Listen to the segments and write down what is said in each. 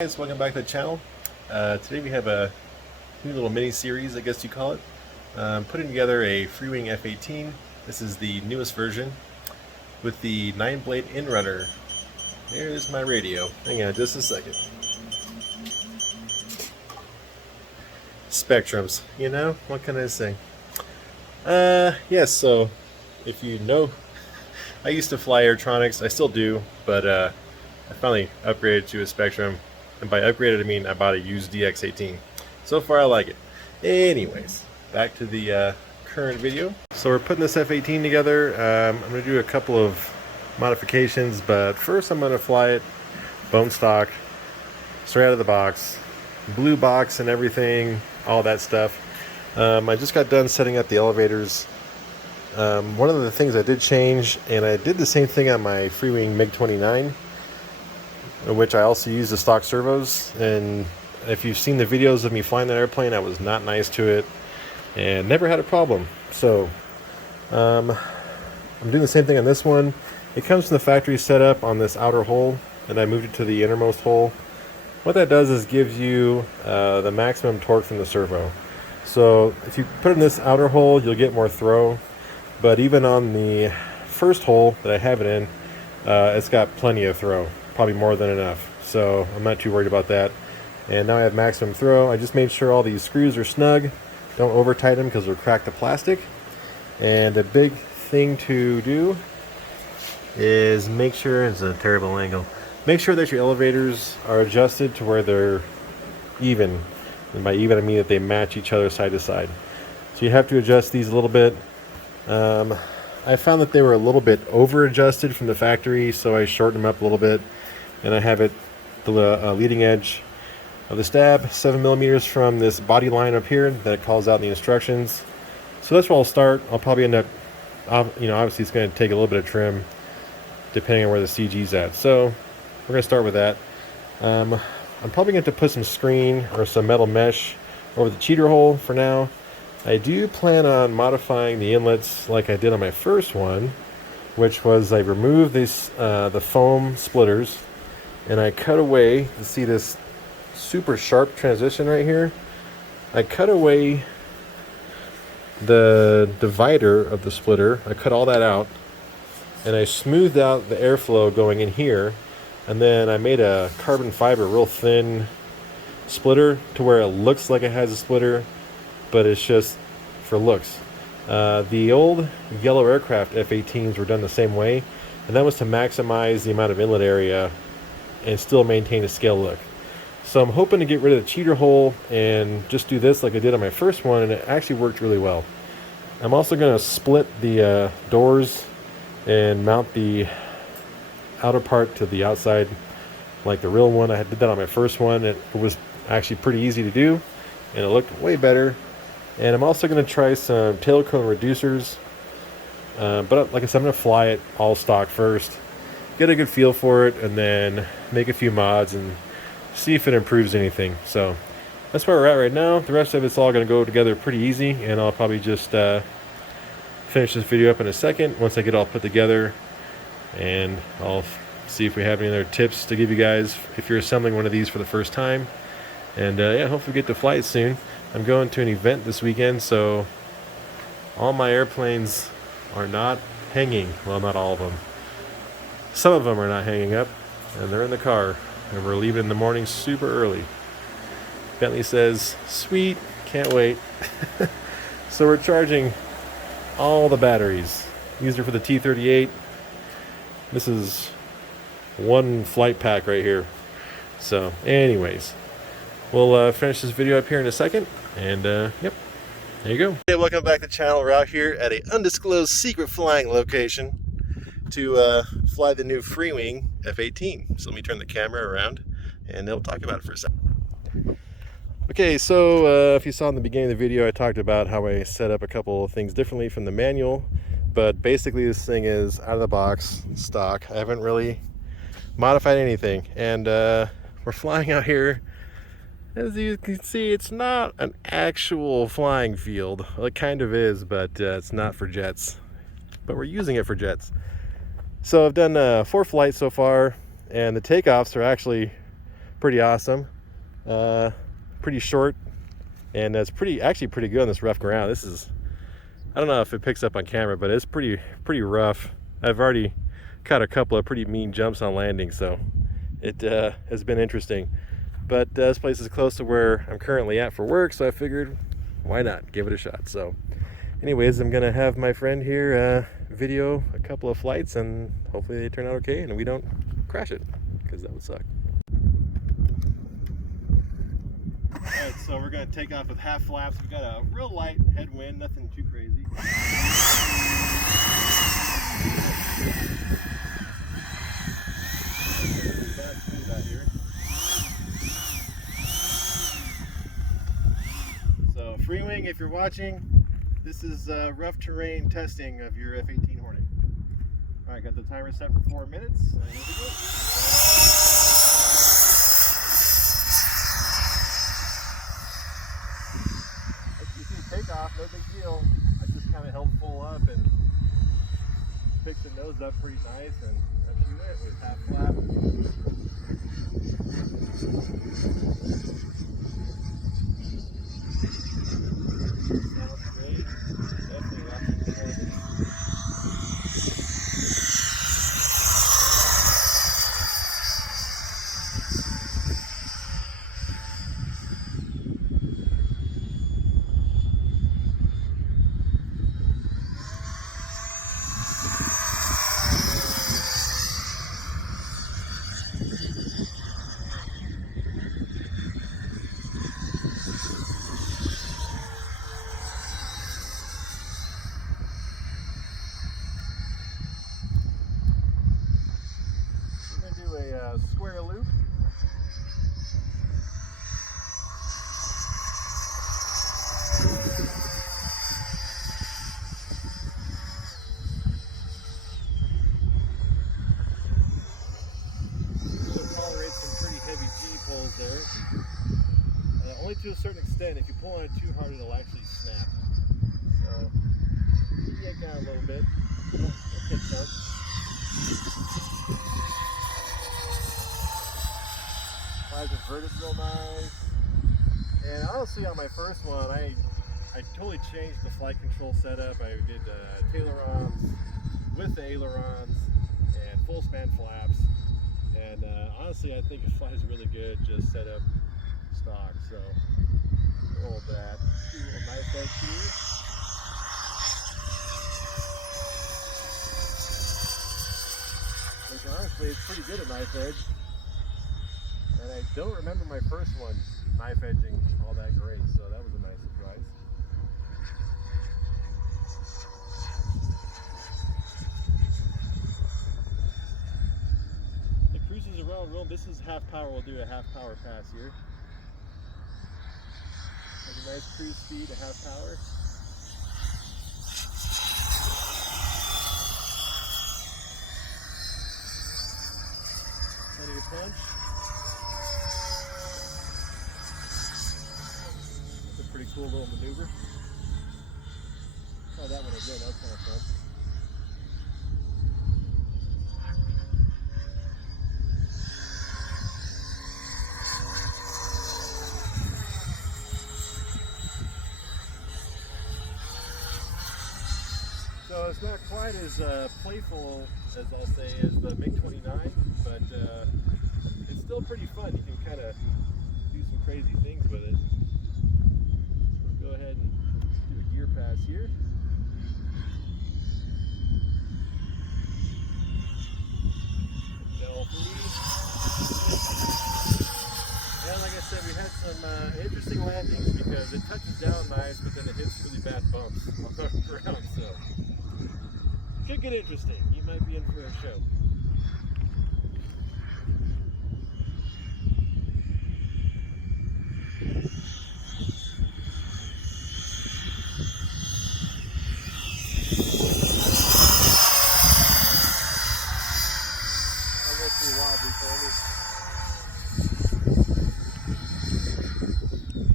Guys, welcome back to the channel. Today we have a new little mini series, I guess you call it. Putting together a Freewing F-18. This is the newest version with the 9-blade inrunner. There's my radio. Hang on just a second. Spectrums, you know, what can I say? Yes, so if you know, I used to fly Airtronics, I still do, but I finally upgraded to a Spectrum. And by upgraded, I mean I bought a used DX18. So far, I like it. Anyways, back to the current video. So we're putting this F-18 together. I'm going to do a couple of modifications, but first I'm going to fly it bone stock, straight out of the box, blue box and everything, all that stuff. I just got done setting up the elevators. One of the things I did change, and I did the same thing on my Freewing MiG-29, in which I also use the stock servos. And if you've seen the videos of me flying that airplane, I was not nice to it and never had a problem. So I'm doing the same thing on this one. It comes from the factory setup on this outer hole, and I moved it to the innermost hole. What that does is gives you the maximum torque from the servo. So if you put it in this outer hole, you'll get more throw, but even on the first hole that I have it in, it's got plenty of throw. Probably more than enough, so I'm not too worried about that. And now I have maximum throw. I just made sure all these screws are snug. Don't over tighten them because they'll crack the plastic. And the big thing to do is make sure, it's a terrible angle, make sure that your elevators are adjusted to where they're even. And by even I mean that they match each other side to side. So you have to adjust these a little bit. I found that they were a little bit over adjusted from the factory, so I shortened them up a little bit. And I have it the leading edge of the stab 7mm from this body line up here that it calls out in the instructions. So that's where I'll start. I'll probably end up, obviously it's going to take a little bit of trim depending on where the CG's at. So we're going to start with that. I'm probably going to put some screen or some metal mesh over the cheater hole for now. I do plan on modifying the inlets like I did on my first one, which was I removed these the foam splitters, and I cut away, you see this super sharp transition right here? I cut away the divider of the splitter. I cut all that out, and I smoothed out the airflow going in here, and then I made a carbon fiber real thin splitter to where it looks like it has a splitter, but it's just for looks. The old yellow aircraft F-18s were done the same way, and that was to maximize the amount of inlet area and still maintain a scale look. So I'm hoping to get rid of the cheater hole and just do this like I did on my first one, and it actually worked really well. I'm also going to split the doors and mount the outer part to the outside like the real one. I did that on my first one. It was actually pretty easy to do, and it looked way better. And I'm also going to try some tail cone reducers, but like I said, I'm going to fly it all stock first, get a good feel for it, and then make a few mods and see if it improves anything. So that's where we're at right now. The rest of it's all going to go together pretty easy, and I'll probably just finish this video up in a second once I get it all put together, and I'll see if we have any other tips to give you guys if you're assembling one of these for the first time. And yeah, hopefully get to fly it soon. I'm going to an event this weekend, so all my airplanes are not hanging. Well, not all of them. Some of them are not hanging up, and they're in the car, and we're leaving in the morning super early. Bentley says, sweet, can't wait. So we're charging all the batteries. Used her for the T-38. This is one flight pack right here. So anyways, we'll finish this video up here in a second, and yep, there you go. Hey, welcome back to the channel. We're out here at an undisclosed secret flying location to fly the new Freewing F-18. So let me turn the camera around, and we'll talk about it for a second. Okay, so if you saw in the beginning of the video, I talked about how I set up a couple of things differently from the manual, but basically this thing is out of the box, stock. I haven't really modified anything, and we're flying out here. As you can see, it's not an actual flying field. Well, it kind of is, but it's not for jets. But we're using it for jets. So I've done 4 flights so far, and the takeoffs are actually pretty awesome. Pretty short, and it's actually pretty good on this rough ground. This is, I don't know if it picks up on camera, but it's pretty rough. I've already caught a couple of pretty mean jumps on landing, so it has been interesting. But this place is close to where I'm currently at for work, so I figured, why not give it a shot? So anyways, I'm gonna have my friend here video a couple of flights, and hopefully they turn out okay and we don't crash it, because that would suck. Alright, so we're gonna take off with half flaps. We got a real light headwind, nothing too crazy. So Freewing, if you're watching, this is rough terrain testing of your F-18 Hornet. Alright, got the timer set for 4 minutes. Here we go. As you see, takeoff, no big deal. I just kind of held full up and picked the nose up pretty nice, and that's it with half flap. Sounds great. Definitely lots of performance. A square loop. It'll tolerate some pretty heavy G-pulls there. Only to a certain extent. If you pull on it too hard, it'll actually snap. So, yank down a little bit. It'll take some. Flies inverted real nice. And honestly, on my first one, I totally changed the flight control setup. I did ailerons with the ailerons and full span flaps. And honestly, I think it flies really good just set up stock. So hold that. Do a little knife edge here. Which honestly, it's pretty good at knife edge. And I don't remember my first one knife edging all that great, so that was a nice surprise. The cruises around real. This is half power. We'll do a half power pass here. That's a nice cruise speed at half power. Plenty of punch. Pretty cool little maneuver. Try that one again, that was kind of fun. So it's not quite as playful as I'll say as the MiG-29, but it's still pretty fun. You can kind of do some crazy things with it. Go ahead and do a gear pass here. And like I said, we had some interesting landings because it touches down nice, but then it hits really bad bumps on the ground. So could get interesting. You might be in for a show.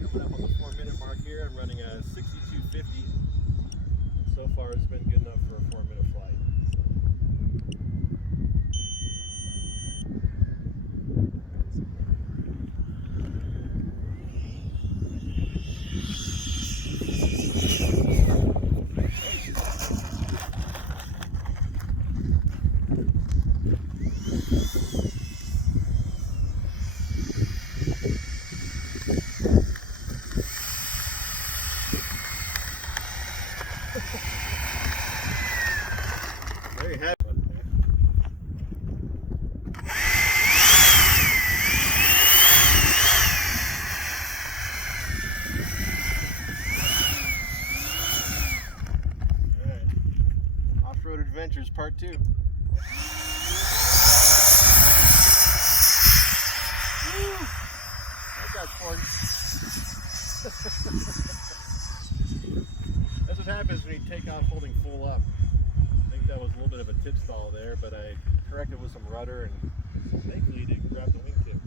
Coming up on the 4-minute mark here, I'm running a 6250. So far, it's been good enough for a 4-minute flight. Adventures Part 2. That got sporty. That's what happens when you take off holding full up. I think that was a little bit of a tip stall there, but I corrected with some rudder and thankfully didn't grab the wingtip.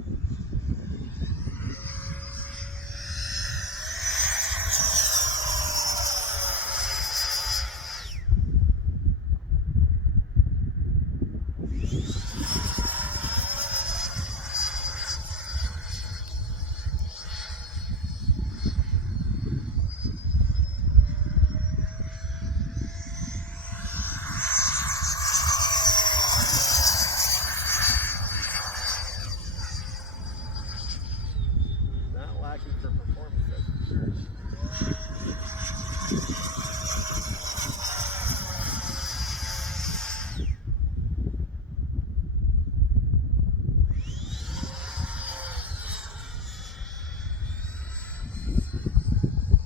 For performance, that's for sure.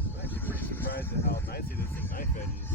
I'm actually pretty surprised at how nicely this thing knife edges.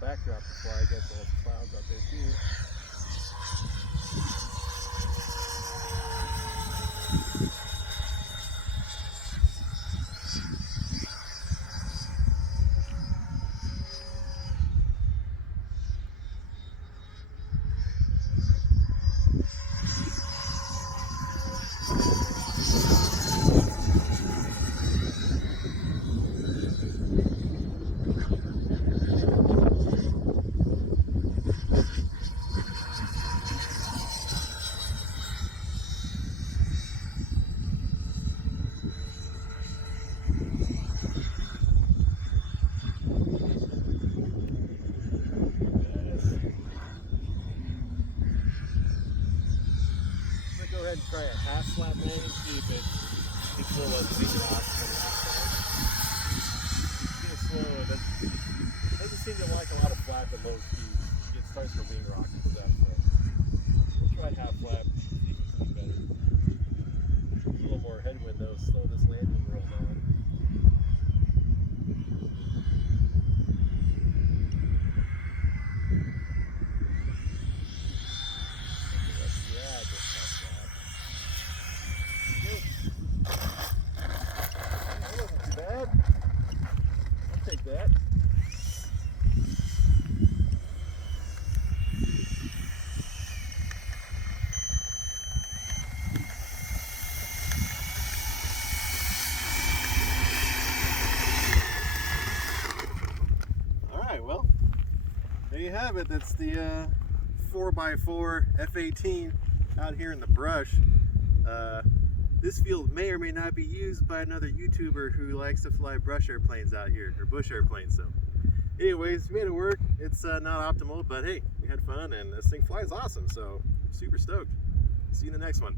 Backdrop before I get those clouds out there too. Go ahead and try a half slap landing, see if it's full of wing rock. It's slow. It doesn't seem to like a lot of flap at low speeds. It starts to wing rock and stuff. So we'll try half flap, see if it's any better. A little more headwind though, slow this landing real down. That. All right, well, there you have it. That's the 4x4 F-18 out here in the brush. This field may or may not be used by another YouTuber who likes to fly brush airplanes out here, or bush airplanes. So anyways, made it work. It's not optimal, but hey, we had fun and this thing flies awesome. So super stoked. See you in the next one.